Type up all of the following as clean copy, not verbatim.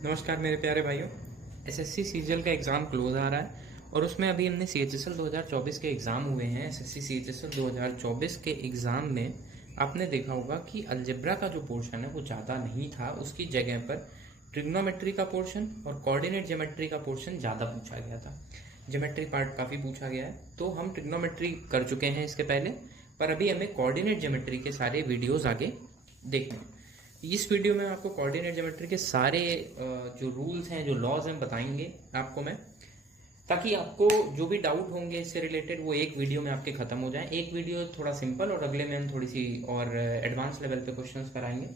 नमस्कार मेरे प्यारे भाइयों। एसएससी सीजीएल का एग्ज़ाम क्लोज आ रहा है और उसमें अभी हमने सीएचएसएल 2024 के एग्ज़ाम हुए हैं। एसएससी सीएचएसएल 2024 के एग्ज़ाम में आपने देखा होगा कि अलजेब्रा का जो पोर्शन है वो ज़्यादा नहीं था, उसकी जगह पर ट्रिग्नोमेट्री का पोर्शन और कोऑर्डिनेट ज्योमेट्री का पोर्शन ज़्यादा पूछा गया था। ज्योमेट्री पार्ट काफ़ी पूछा गया है, तो हम ट्रिग्नोमेट्री कर चुके हैं इसके पहले, पर अभी हमें कोऑर्डिनेट ज्योमेट्री के सारे वीडियोज़ आगे देखने हैं। इस वीडियो में आपको कोऑर्डिनेट ज्योमेट्री के सारे जो रूल्स हैं, जो लॉज हैं, बताएंगे आपको मैं, ताकि आपको जो भी डाउट होंगे इससे रिलेटेड वो एक वीडियो में आपके खत्म हो जाए। एक वीडियो थोड़ा सिंपल और अगले में हम थोड़ी सी और एडवांस लेवल पे क्वेश्चंस कराएंगे।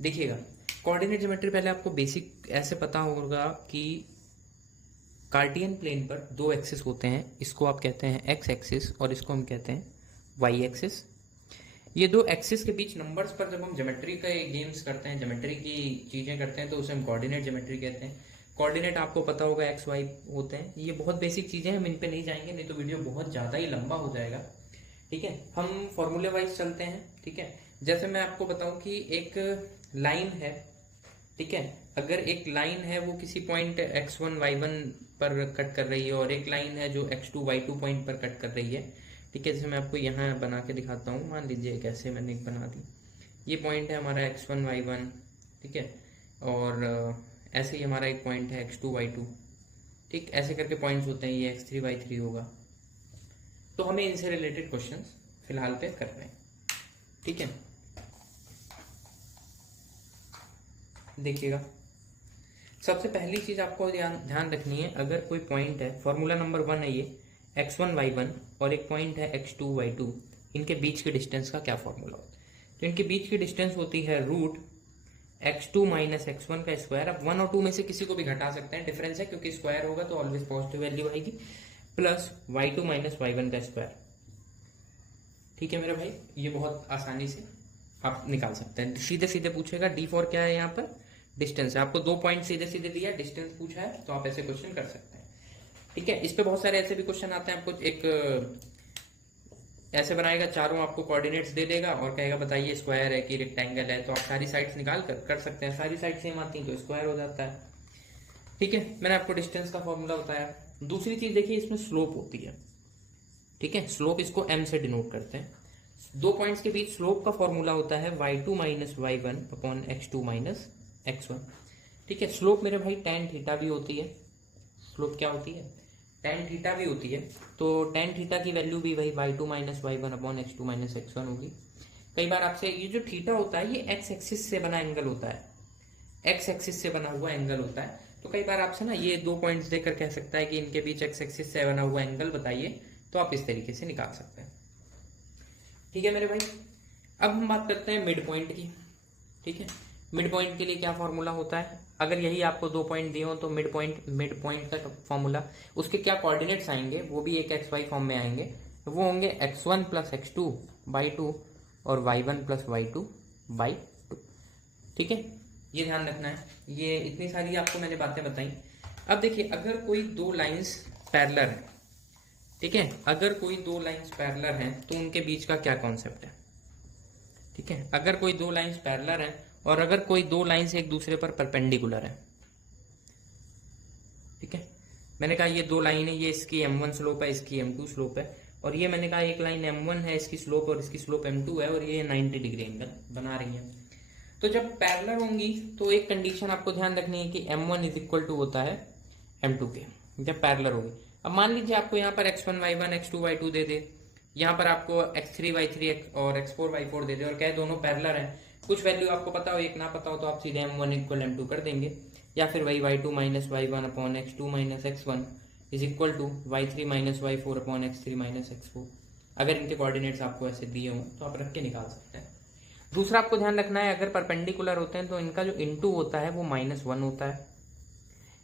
देखिएगा, कोऑर्डिनेट ज्योमेट्री पहले आपको बेसिक ऐसे पता होगा कि कार्टियन प्लेन पर दो एक्सिस होते हैं, इसको आप कहते हैं एक्स एक्सिस और इसको हम कहते हैं वाई एक्सिस। ये दो एक्सिस के बीच नंबर्स पर जब हम ज्योमेट्री का गेम्स करते हैं, ज्योमेट्री की चीजें करते हैं, तो उसे हम कोऑर्डिनेट ज्योमेट्री कहते हैं। कोऑर्डिनेट आपको पता होगा एक्स वाई होते हैं। ये बहुत बेसिक चीजें हैं, हम इन पे नहीं जाएंगे, नहीं तो वीडियो बहुत ज्यादा ही लंबा हो जाएगा। ठीक है, हम फॉर्मूले वाइज चलते हैं। ठीक है, जैसे मैं आपको बताऊं कि एक लाइन है, ठीक है, अगर एक लाइन है वो किसी पॉइंट x1 y1 पर कट कर रही है और एक लाइन है जो x2 y2 पॉइंट पर कट कर रही है। ठीक है, जैसे मैं आपको यहाँ बना के दिखाता हूँ, मान लीजिए कैसे मैंने एक बना दी। ये पॉइंट है हमारा x1 y1, ठीक है, और ऐसे ही हमारा एक पॉइंट है x2 y2। ठीक, ऐसे करके पॉइंट्स होते हैं, ये x3 y3 होगा। तो हमें इनसे रिलेटेड क्वेश्चंस फिलहाल पे कर रहे हैं। ठीक है, देखिएगा, सबसे पहली चीज आपको ध्यान रखनी है, अगर कोई पॉइंट है, फॉर्मूला नंबर 1 है ये x1 y1 और एक पॉइंट है x2 y2, इनके बीच के डिस्टेंस का क्या फॉर्मूला होता है? तो इनके बीच की डिस्टेंस होती है रूट x2 माइनस x1 का स्क्वायर। अब 1 और 2 में से किसी को भी घटा सकते हैं, डिफरेंस है, क्योंकि स्क्वायर होगा तो ऑलवेज पॉजिटिव वैल्यू आएगी, प्लस y2 माइनस y1 का स्क्वायर। ठीक है मेरे भाई, ये बहुत आसानी से आप निकाल सकते हैं। सीधे सीधे पूछेगा d4 क्या है, यहाँ पर डिस्टेंस है। आपको 2 पॉइंट सीधे सीधे दिया, डिस्टेंस पूछा है, तो आप ऐसे क्वेश्चन कर सकते हैं। ठीक है, इस पे बहुत सारे ऐसे भी क्वेश्चन आते हैं। आपको एक ऐसे बनाएगा, चारों आपको कोऑर्डिनेट्स दे देगा और कहेगा बताइए स्क्वायर है कि रेक्टेंगल है, तो आप सारी साइड्स निकाल कर सकते हैं। सारी साइड सेम आती हैं तो स्क्वायर हो जाता है। ठीक है, मैंने आपको डिस्टेंस का फॉर्मूला बताया। दूसरी चीज देखिए, इसमें स्लोप होती है। ठीक है, स्लोप इसको m से डिनोट करते हैं। 2 पॉइंट्स के बीच स्लोप का फॉर्मूला होता है y2 minus y1 upon x2 minus x1। ठीक है, स्लोप मेरे भाई tan थीटा भी होती है। स्लोप क्या होती है? tan थीटा भी होती है। तो tan थीटा की वैल्यू भी वही y2 minus y1 upon x2 minus x1 होगी। कई बार आपसे ये जो थीटा होता है, ये x एक्सिस से बना एंगल होता है, x एक्सिस से बना हुआ एंगल होता है। तो कई बार आपसे ना ये 2 पॉइंट्स देकर कह सकता है कि इनके बीच x एक्सिस से बना हुआ एंगल बताइए, तो आप इस तरीके से निकाल सकते हैं। ठीक है मेरे भाई, अब हम बात करते हैं मिड पॉइंट की। ठीक है, मिड पॉइंट के लिए क्या फॉर्मूला होता है? अगर यही आपको 2 पॉइंट दिए हो तो मिड पॉइंट का फॉर्मूला, उसके क्या कोऑर्डिनेट्स आएंगे, वो भी एक एक्स वाई फॉर्म में आएंगे। वो होंगे x1 प्लस x2 बाई 2 और y1 प्लस y2 बाई 2। ठीक है, ये ध्यान रखना है। ये इतनी सारी आपको मैंने बातें बताई। अब देखिए, अगर कोई 2 लाइंस पैरेलल है, ठीक है, अगर कोई 2 लाइंस पैरेलल हैं तो उनके बीच का क्या कॉन्सेप्ट है? ठीक है, अगर कोई 2 लाइंस पैरेलल हैं और अगर कोई 2 लाइंस एक दूसरे पर परपेंडिकुलर है, ठीक है, मैंने कहा ये 2 लाइन है, ये इसकी m1 स्लोप है, इसकी m2 स्लोप है, और ये मैंने कहा एक लाइन m1 है, इसकी स्लोप और इसकी स्लोप m2 है, और ये 90 डिग्री एंगल बना रही है। तो जब पैरेलल होंगी तो एक कंडीशन आपको ध्यान रखनी है कि m1 इज इक्वल टू होता है m2 के, जब पैरेलल होगी। अब मान लीजिए आपको यहाँ पर x1 y1 x2 y2 दे दे, यहाँ पर आपको x3 y3 और x4 y4 दे दे, और कहे दोनों पैरेलल हैं, कुछ वैल्यू आपको पता हो, एक ना पता हो, तो आप सीधे m1 इक्वल m2 कर देंगे, या फिर वही y2 minus y1 upon x2 minus x1 is equal to y3 minus y4 upon x3 minus x4। अगर इनके कोऑर्डिनेट्स आपको ऐसे दिए हों तो आप रख के निकाल सकते हैं। दूसरा आपको ध्यान रखना है, अगर परपेंडिकुलर होते हैं तो इनका जो इनटू होता है वो -1 होता है।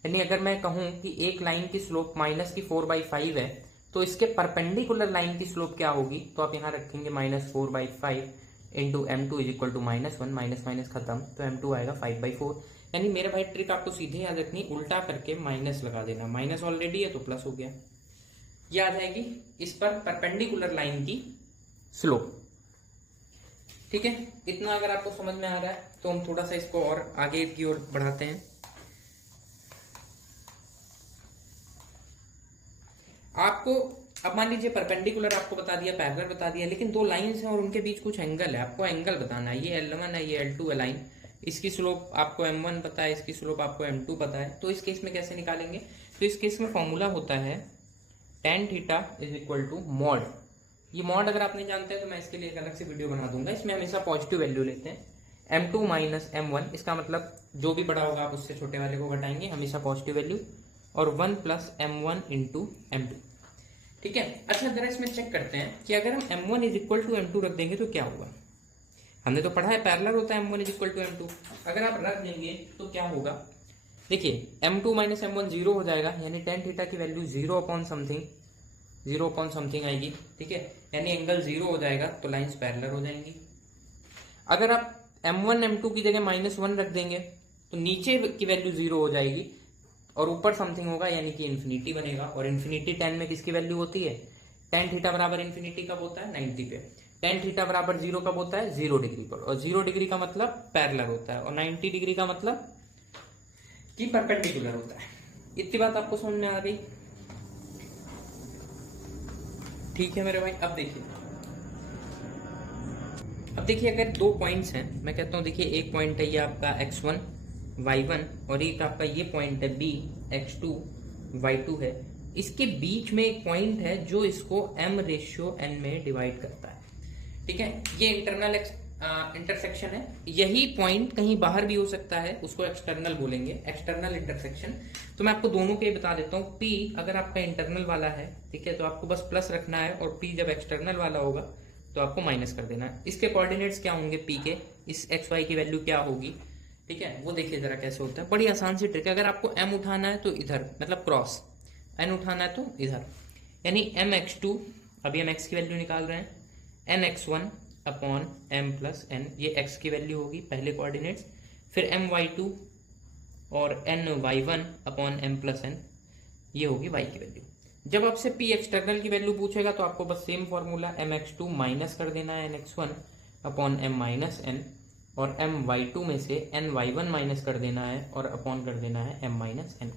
यानी अगर मैं कहूं कि एक लाइन की स्लोप माइनस की 4/5 है, तो इसके परपेंडिकुलर लाइन की स्लोप क्या होगी? तो आप यहां रखेंगे -4/5 into m2 is equal to -1, minus minus खत्म, तो m2 आएगा 5/4। यानी मेरे भाई ट्रिक आपको सीधे याद रखनी, उल्टा करके माइनस लगा देना, माइनस ऑलरेडी है तो प्लस हो गया, ये आ जाएगी इस पर परपेंडिकुलर लाइन की स्लोप। ठीक है, इतना अगर आपको समझ में आ रहा है तो हम थोड़ा सा इसको और आगे की ओर बढ़ाते हैं। आपको अब मान लीजिए परपेंडिकुलर आपको बता दिया, पैरेलल बता दिया, लेकिन दो लाइंस हैं और उनके बीच कुछ एंगल है, आपको एंगल बताना है। ये L1 है, ये L2 है लाइन, इसकी स्लोप आपको M1 पता है, इसकी स्लोप आपको M2 पता है। तो इस केस में कैसे निकालेंगे? तो इस केस में फॉर्मूला होता है tan theta is equal to mod. ये मॉड अगर आप नहीं जानते हैं तो मैं इसके लिए एक अलग से वीडियो बना दूंगा। इसमें हमेशा पॉजिटिव वैल्यू लेते हैं, M2 माइनस M1, इसका मतलब जो भी बड़ा होगा आप उससे छोटे वाले को घटाएंगे, हमेशा पॉजिटिव वैल्यू, और 1 प्लस M1 इंटू M2। ठीक है। अच्छा जरा इसमें चेक करते हैं कि अगर हम M1 is equal to M2 रख देंगे तो क्या होगा। हमने तो पढ़ा है पैरेलल होता है M1 is equal to M2। अगर आप रख देंगे तो क्या होगा, देखिए M2 माइनस M1 जीरो हो जाएगा, यानी tan थीटा की वैल्यू 0 अपॉन समथिंग आएगी। ठीक है, यानी एंगल 0 हो जाएगा, तो लाइंस पैरेलल हो जाएंगी। अगर आप M1 M2 की जगह -1 रख देंगे तो नीचे की वैल्यू 0 हो जाएगी और ऊपर समथिंग होगा, यानी कि इन्फिनिटी बनेगा। और इन्फिनिटी tan में किसकी वैल्यू होती है? tan थीटा बराबर इन्फिनिटी कब होता है? 90 पे। tan थीटा बराबर 0 कब होता है? 0 डिग्री पर। और 0 डिग्री का मतलब पैरेलल होता है, और 90 डिग्री का मतलब कि परपेंडिकुलर होता है। इतनी बात आपको समझ में आ गई? ठीक है मेरे भाई। अब देखिए अगर दो पॉइंट्स हैं, मैं कहता हूं देखिए एक पॉइंट है ये आपका x1 y1 और एक आपका ये पॉइंट है b x2 y2 है। इसके बीच में एक पॉइंट है जो इसको m/n में डिवाइड करता है। ठीक है, ये इंटरनल इंटरसेक्शन है। यही पॉइंट कहीं बाहर भी हो सकता है, उसको एक्सटर्नल बोलेंगे, एक्सटर्नल इंटरसेक्शन। तो मैं आपको दोनों के बता देता हूँ। p अगर आपका इंटरनल वाला है, ठीक है, तो आपको बस प्लस रखना है, और p जब एक्सटर्नल वाला होगा तो आपको माइनस कर देना है। इसके कोऑर्डिनेट्स क्या होंगे p के, इस xy की वैल्यू क्या होगी, ठीक है, वो देखिए जरा कैसे होता है। बड़ी आसान सी ट्रिक है। अगर आपको m उठाना है तो इधर, मतलब क्रॉस, n उठाना है तो इधर, यानी mx2, अभी हम x की वैल्यू निकाल रहे हैं, nx1 upon m plus n, ये x की वैल्यू होगी पहले कोऑर्डिनेट्स, फिर my2 और ny1 upon m plus n, ये होगी y की वैल्यू। जब आपसे p एक्सटर्नल की वैल्यू पूछेगा तो आपको बस सेम फॉर्मूला mx2 माइनस कर देना है nx1 upon m minus n, और my2 में से ny1 माइनस कर देना है और अपॉन कर देना है m माइनस n।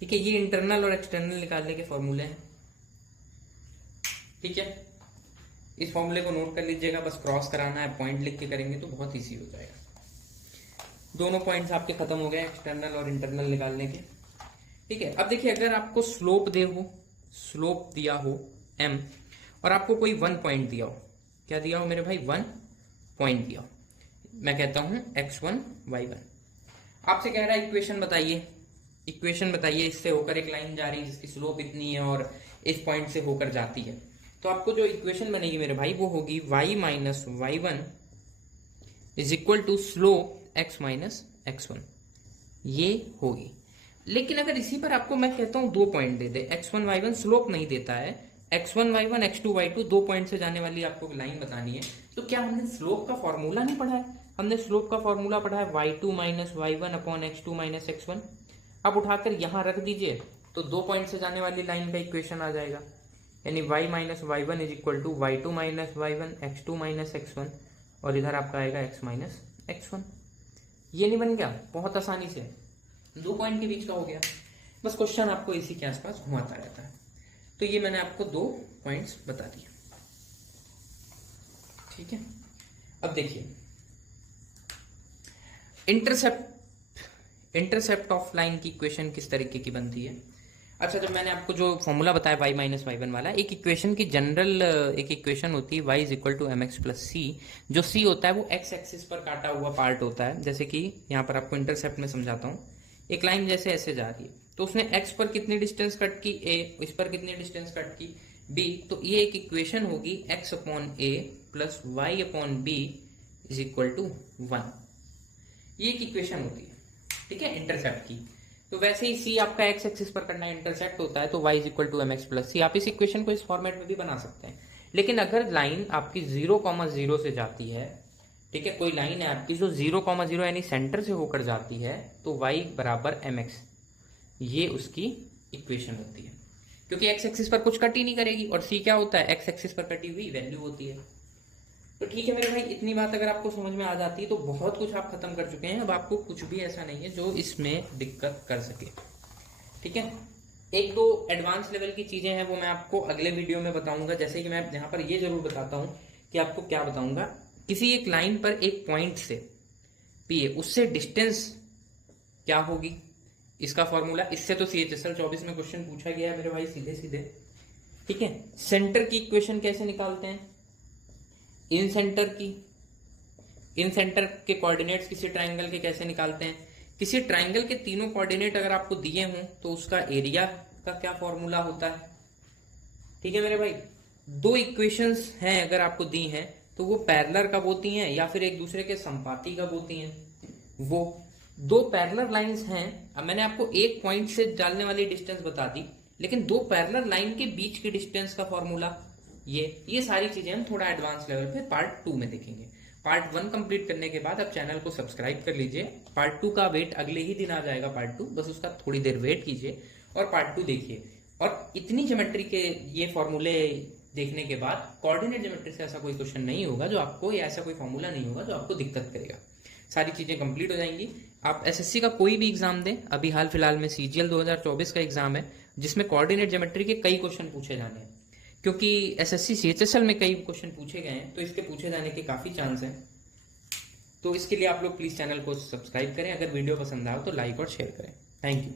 ठीक है, ये इंटरनल और एक्सटर्नल निकालने के फॉर्मूले हैं। ठीक है, इस फॉर्मूले को नोट कर लीजिएगा, बस क्रॉस कराना है, पॉइंट लिख के करेंगे तो बहुत इजी हो जाएगा। दोनों पॉइंट्स आपके खत्म हो गए एक्सटर्नल और इंटरनल निकालने के। ठीक है, अब देखिए अगर आपको स्लोप दिया हो m, और आपको कोई 1 पॉइंट दिया हो, क्या दिया हो मेरे भाई? 1 पॉइंट दिया हो। मैं कहता हूं x1 y1, आपसे कह रहा है इक्वेशन बताइए, इससे होकर एक लाइन जा रही है जिसकी स्लोप इतनी है और इस पॉइंट से होकर जाती है। तो आपको जो इक्वेशन बनेगी मेरे भाई वो होगी y minus y1 is equal to slope x minus x1, ये होगी। लेकिन अगर इसी पर आपको मैं कहता हूं 2 पॉइंट दे दे, x1 y1 स्लोप नहीं देता है, x1 y1 x2 y2 2 point से जाने वाली आपको लाइन बतानी है, तो क्या हमने स्लोप का फॉर्मूला नहीं पढ़ा है? हमने स्लोप का फॉर्मूला पढ़ा है y2 minus y1 upon x2 minus x1। अब उठाकर यहां रख दीजिए तो 2 पॉइंट से जाने वाली लाइन का इक्वेशन आ जाएगा, यानी y minus y1 is equal to y2 minus y1 x2 minus x1, और इधर आपका आएगा x माइनस x1। ये नहीं बन गया? बहुत आसानी से 2 पॉइंट के बीच का हो गया। बस क्वेश्चन आपको इसी के आसपास घुमाता रहता है। तो ये मैंने आपको 2 पॉइंट्स बता दिए। ठीक है, अब देखिए इंटरसेप्ट ऑफ लाइन की इक्वेशन किस तरीके की बनती है। अच्छा, जब मैंने आपको जो फॉर्मूला बताया y माइनस y1 वाला, एक इक्वेशन की जनरल एक इक्वेशन होती है y is equal to mx plus c। जो c होता है वो x एक्सिस पर काटा हुआ पार्ट होता है। जैसे कि यहाँ पर आपको इंटरसेप्ट में समझाता हूँ, एक लाइन जैसे ऐसे जा रही है, तो उसने x पर कितनी डिस्टेंस कट की a, इस पर कितनी डिस्टेंस कट की b, तो ये एक इक्वेशन होगी x upon a plus y upon b is equal to 1। ये एक इक्वेशन होती है, ठीक है, इंटरसेप्ट की। तो वैसे ही c आपका x एक्सिस पर करना इंटरसेप्ट होता है, तो y is equal to mx plus c। आप इस इक्वेशन को इस फॉर्मेट में भी बना सकते हैं। लेकिन अगर लाइन आपकी 0,0 से जाती है, ठीक है, कोई लाइन है आपकी जो 0,0 यानी सेंटर से होकर जाती है, तो y बराबर mx, ये उसकी इक्वेशन होती है, क्योंकि x एक्सिस पर कुछ कट ही नहीं करेगी, और c क्या होता है? x एक्सिस पर कटी हुई वैल्यू होती है। तो ठीक है मेरे भाई, इतनी बात अगर आपको समझ में आ जाती है तो बहुत कुछ आप खत्म कर चुके हैं। अब आपको कुछ भी ऐसा नहीं है जो इसमें दिक्कत कर सके। ठीक है, एक दो एडवांस लेवल की चीजें हैं वो मैं आपको अगले वीडियो में बताऊंगा। जैसे कि मैं यहाँ पर ये जरूर बताता हूँ कि आपको क्या बताऊंगा, किसी एक लाइन पर एक पॉइंट से पी ए उससे डिस्टेंस क्या होगी, इसका फॉर्मूला। इससे तो CHSL 24 में क्वेश्चन पूछा गया है मेरे भाई सीधे सीधे। ठीक है, सेंटर की इक्वेशन कैसे निकालते हैं, इन सेंटर की, इन सेंटर के कोऑर्डिनेट्स किसी ट्राइंगल के कैसे निकालते हैं, किसी ट्राइंगल के तीनों कोऑर्डिनेट अगर आपको दिए हों तो उसका एरिया का क्या फॉर्मूला होता है। ठीक है मेरे भाई, दो इक्वेशंस हैं अगर आपको दी हैं तो वो पैरेलल कब होती हैं या फिर एक दूसरे के संपाती कब होती हैं। वो दो पैरेलल लाइंस हैं, अब मैंने आपको एक पॉइंट से डालने वाली डिस्टेंस बता दी, लेकिन दो पैरेलल लाइन के बीच की डिस्टेंस का फॉर्मूला, ये सारी चीजें हम थोड़ा एडवांस लेवल पे पार्ट 2 में देखेंगे। पार्ट 1 कंप्लीट करने के बाद आप चैनल को सब्सक्राइब कर लीजिए। पार्ट 2 का वेट अगले ही दिन आ जाएगा, पार्ट 2 बस उसका थोड़ी देर वेट कीजिए और पार्ट 2 देखिए। और इतनी ज्योमेट्री के ये फॉर्मूले देखने के बाद कोऑर्डिनेट ज्योमेट्री से ऐसा कोई क्वेश्चन नहीं होगा जो आपको, या ऐसा कोई फॉर्मूला नहीं होगा जो आपको दिक्कत करेगा। सारी चीजें कंप्लीट हो जाएंगी। आप SSC का कोई भी एग्जाम दें, अभी हाल फिलहाल में CGL 2024 का एग्जाम है जिसमें कोऑर्डिनेट ज्योमेट्री के कई क्वेश्चन पूछे जाने हैं, क्योंकि SSC CHSL में कई क्वेश्चन पूछे गए हैं तो इसके पूछे जाने के काफी चांस हैं। तो इसके लिए आप लोग प्लीज चैनल को सब्सक्राइब करें, अगर वीडियो पसंद आए तो लाइक और शेयर करें। Thank you.